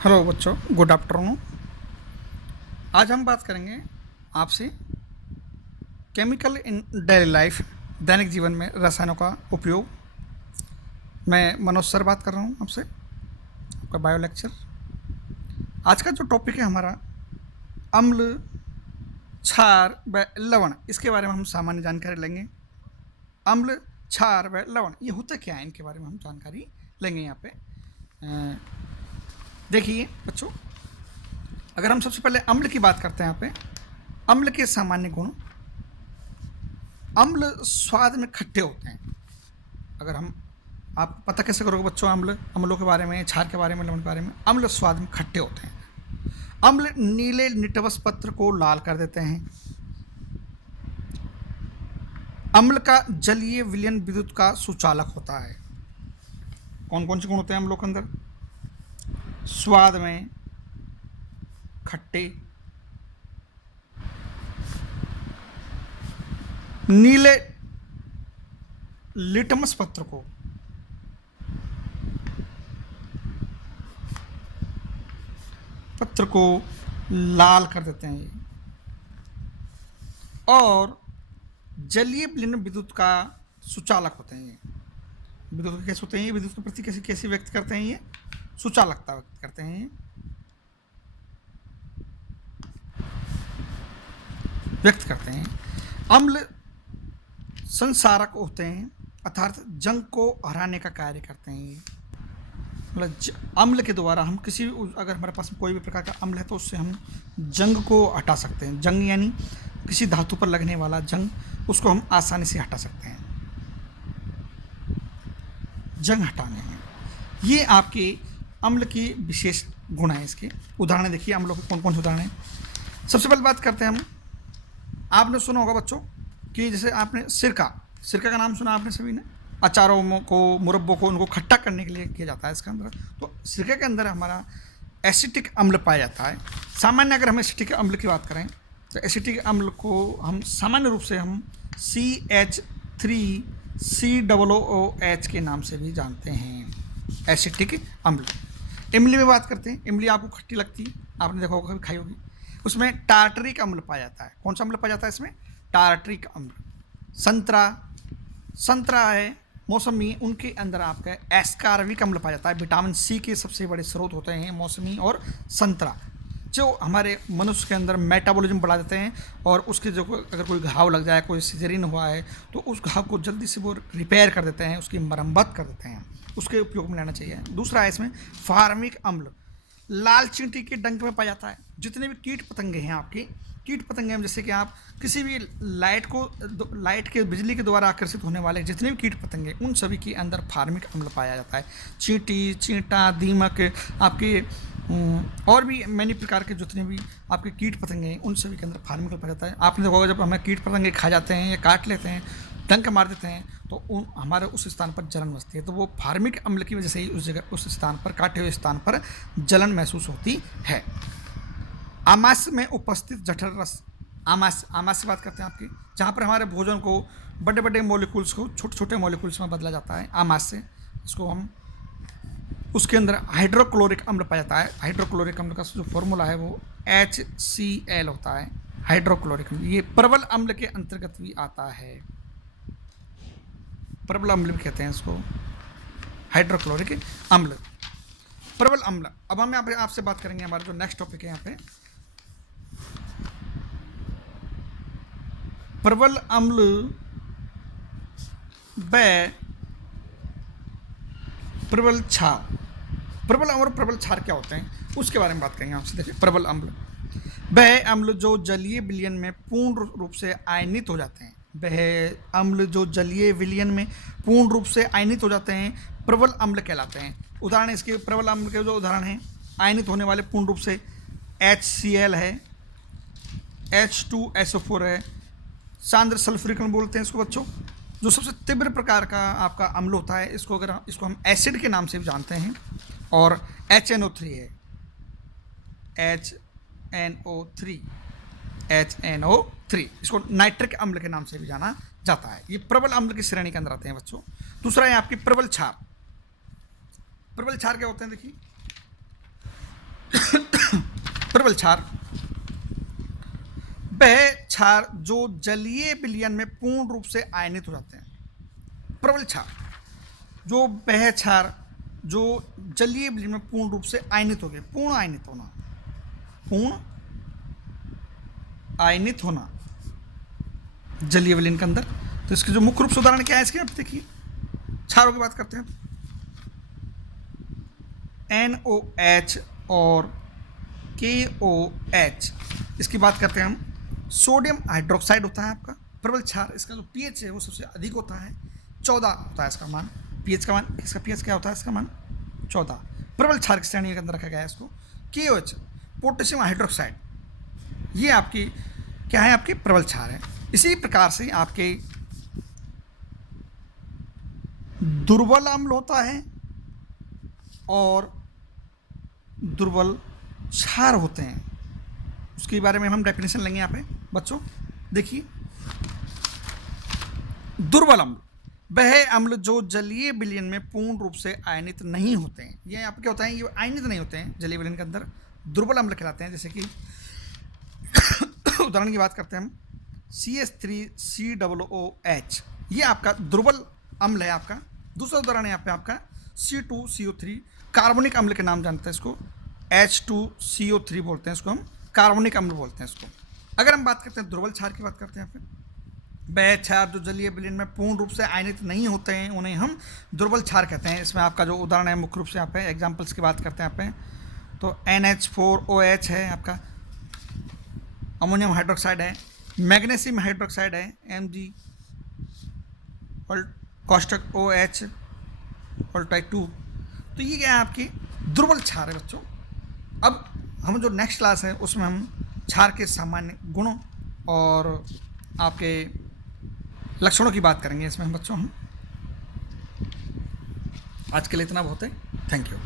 Hello बच्चों, good afternoon. आज हम बात करेंगे आपसे केमिकल इन डेली लाइफ, दैनिक जीवन में रसायनों का उपयोग। मैं मनोज सर बात कर रहा हूँ आपसे, आपका बायो लेक्चर। आज का जो टॉपिक है हमारा अम्ल, क्षार व लवण, इसके बारे में हम सामान्य जानकारी लेंगे। अम्ल, क्षार व लवण ये होता क्या है, इनके बारे में हम जानकारी लेंगे यहाँ पे। देखिए बच्चों, अगर हम सबसे पहले अम्ल की बात करते हैं यहाँ पे, अम्ल के सामान्य गुण। अम्ल स्वाद में खट्टे होते हैं। अगर हम आप पता कैसे करोगे बच्चों अम्लों के बारे में, क्षार के बारे में, लवण के बारे में? अम्ल स्वाद में खट्टे होते हैं। अम्ल नीले निटवस पत्र को लाल कर देते हैं। अम्ल का जलीय विलयन विद्युत का सुचालक होता है। कौन कौन से गुण होते हैं अम्लों के अंदर? स्वाद में खट्टे, नीले लिटमस पत्र को लाल कर देते हैं ये, और जलीय विलयन विद्युत का सुचालक होते हैं ये। विद्युत कैसे होते हैं ये? विद्युत के प्रति कैसे कैसे व्यक्त करते हैं ये? सुचालकता व्यक्त करते हैं ये, व्यक्त करते हैं। अम्ल संसारक होते हैं, अर्थात जंग को हराने का कार्य करते हैं ये। मतलब अम्ल के द्वारा हम किसी भी, अगर हमारे पास कोई भी प्रकार का अम्ल है तो उससे हम जंग को हटा सकते हैं। जंग यानी किसी धातु पर लगने वाला जंग, उसको हम आसानी से हटा सकते हैं। जंग हटाने में ये आपके अम्ल की विशेष गुण है। इसके उदाहरण देखिए, अम्लों के कौन कौन से उदाहरण हैं। सबसे पहले बात करते हैं हम, आपने सुना होगा बच्चों कि जैसे आपने सिरका का नाम सुना आपने सभी ने। अचारों को, मुरब्बों को, उनको खट्टा करने के लिए किया जाता है इसके अंदर। तो सिरके के अंदर हमारा एसिटिक अम्ल पाया जाता है। सामान्य अगर हम एसिटिक अम्ल की बात करें तो एसिटिक अम्ल को हम सामान्य रूप से हम CH3COOH के नाम से भी जानते हैं, एसिटिक अम्ल। इमली में बात करते हैं, इमली आपको खट्टी लगती है, आपने देखा होगा, कभी खाई होगी। उसमें टार्टरिक अम्ल पाया जाता है। कौन सा अम्ल पाया जाता है इसमें? टार्टरिक अम्ल। संतरा है, मौसमी, उनके अंदर आपका एस्कार्बिक अम्ल पाया जाता है। विटामिन सी के सबसे बड़े स्रोत होते हैं मौसमी और संतरा, जो हमारे मनुष्य के अंदर मेटाबॉलिज्म बढ़ा देते हैं। और उसके जो अगर कोई घाव लग जाए, कोई सिजरीन हुआ है, तो उस घाव को जल्दी से वो रिपेयर कर देते हैं, उसकी मरम्मत कर देते हैं। उसके उपयोग में लेना चाहिए। दूसरा है इसमें फार्मिक अम्ल, लाल चींटी के डंक में पाया जाता है। जितने भी कीट पतंगे हैं आपकी, कीट पतंगे में जैसे कि आप किसी भी लाइट के बिजली के द्वारा आकर्षित होने वाले जितने भी कीट पतंगे, उन सभी के अंदर फार्मिक अम्ल पाया जाता है। चींटी, चींटा, दीमक, आपके और भी मैनी प्रकार के जितने भी आपके कीट पतंगे हैं, उन सभी के अंदर फार्मिक अम्ल पाया जाता है। आपने देखा होगा जब हमें कीट पतंगे खा जाते हैं या काट लेते हैं, डंक मार देते हैं, तो हमारे उस स्थान पर जलन मचती है। तो वो फार्मिक अम्ल की वजह से ही उस जगह, उस स्थान पर, काटे हुए स्थान पर जलन महसूस होती है। आमाशय में उपस्थित जठर रस, आमाशय बात करते हैं आपकी, जहाँ पर हमारे भोजन को बड़े बड़े मॉलिक्यूल्स को छोटे छोटे मॉलिक्यूल्स में बदला जाता है, आमाशय। इसको हम, उसके अंदर हाइड्रोक्लोरिक अम्ल पाया जाता है। हाइड्रोक्लोरिक अम्ल का जो फॉर्मूला है वो HCl होता है, हाइड्रोक्लोरिक अम्ल। ये प्रबल अम्ल के अंतर्गत भी आता है, प्रबल अम्ल भी कहते हैं इसको, हाइड्रोक्लोरिक अम्ल, प्रबल अम्ल। अब हम आपसे बात करेंगे, हमारा जो नेक्स्ट टॉपिक है यहाँ पे, प्रबल अम्ल व प्रबल क्षार। प्रबल अम्ल और प्रबल क्षार क्या होते हैं उसके बारे में बात करेंगे आपसे। देखिए, प्रबल अम्ल वह अम्ल जो जलीय विलयन में पूर्ण रूप से आयनित हो जाते हैं। वह अम्ल जो जलीय विलयन में पूर्ण रूप से आयनित हो जाते हैं, प्रबल अम्ल कहलाते हैं। उदाहरण इसके, प्रबल अम्ल के जो उदाहरण हैं आयनित होने वाले पूर्ण रूप से, HCl है, H2SO4 है, सांद्र सल्फ्यूरिक अम्ल बोलते हैं इसको बच्चों। जो सबसे तीव्र प्रकार का आपका अम्ल होता है, इसको हम एसिड के नाम से भी जानते हैं। और HNO3 है, HNO3, इसको नाइट्रिक अम्ल के नाम से भी जाना जाता है। ये प्रबल अम्ल की श्रेणी के अंदर आते हैं बच्चों। दूसरा है आपकी प्रबल क्षार। प्रबल क्षार क्या होते हैं? देखिए, प्रबल क्षार वह क्षार जो जलीय विलयन में पूर्ण रूप से आयनित हो जाते हैं। प्रबल क्षार जो वह क्षार जो जलीय विलयन में पूर्ण रूप से आयनित हो गए, पूर्ण आयनित होना, पूर्ण आयनित होना जलीय विलयन के अंदर। तो इसके जो मुख्य रूप से उदाहरण क्या है इसके, अब देखिए क्षारों की बात करते हैं। NOH और KOH, इसकी बात करते हैं हम। सोडियम हाइड्रोक्साइड होता है आपका प्रबल क्षार, इसका जो pH है वो सबसे अधिक होता है, 14 होता है इसका मान। pH का मान, इसका pH क्या होता है, इसका मान 14। प्रबल क्षार की श्रेणी के अंदर रखा गया है इसको। KOH पोटेशियम हाइड्रोक्साइड, ये आपकी क्या है, आपके प्रबल क्षार है। इसी प्रकार से आपके दुर्बल अम्ल होता है और दुर्बल क्षार होते हैं, उसके बारे में हम डेफिनेशन लेंगे यहाँ पे बच्चों। देखिए दुर्बल अम्ल वह अम्ल जो जलीय विलयन में पूर्ण रूप से आयनित नहीं होते हैं। ये यहाँ पे क्या होता है, ये आयनित नहीं होते हैं जलीय विलयन के अंदर, दुर्बल अम्ल कहलाते हैं। जैसे कि उदाहरण की बात करते हैं हम, CH3COOH, ये आपका दुर्बल अम्ल है आपका। दूसरा उदाहरण है यहाँ पे आपका C2CO3, कार्बनिक अम्ल के नाम जानते हैं इसको, H2CO3 बोलते हैं इसको, हम कार्बनिक अम्ल बोलते हैं इसको। अगर हम बात करते हैं दुर्बल क्षार की बात करते हैं यहाँ पे, वह क्षार जो जलीय विलयन में पूर्ण रूप से आयनित नहीं होते हैं उन्हें हम दुर्बल क्षार कहते हैं। इसमें आपका जो उदाहरण है मुख्य रूप से यहाँ पे एग्जाम्पल्स की बात करते हैं यहाँ पे, तो NH4OH है आपका, अमोनियम हाइड्रोक्साइड है, मैग्नीशियम हाइड्रोक्साइड है Mg, और कॉस्टक OH और टाइप 2। तो ये क्या है आपकी दुर्बल क्षार है बच्चों। अब हम जो नेक्स्ट क्लास है उसमें हम क्षार के सामान्य गुणों और आपके लक्षणों की बात करेंगे इसमें हम बच्चों। हम आज के लिए इतना बहुत है, थैंक यू।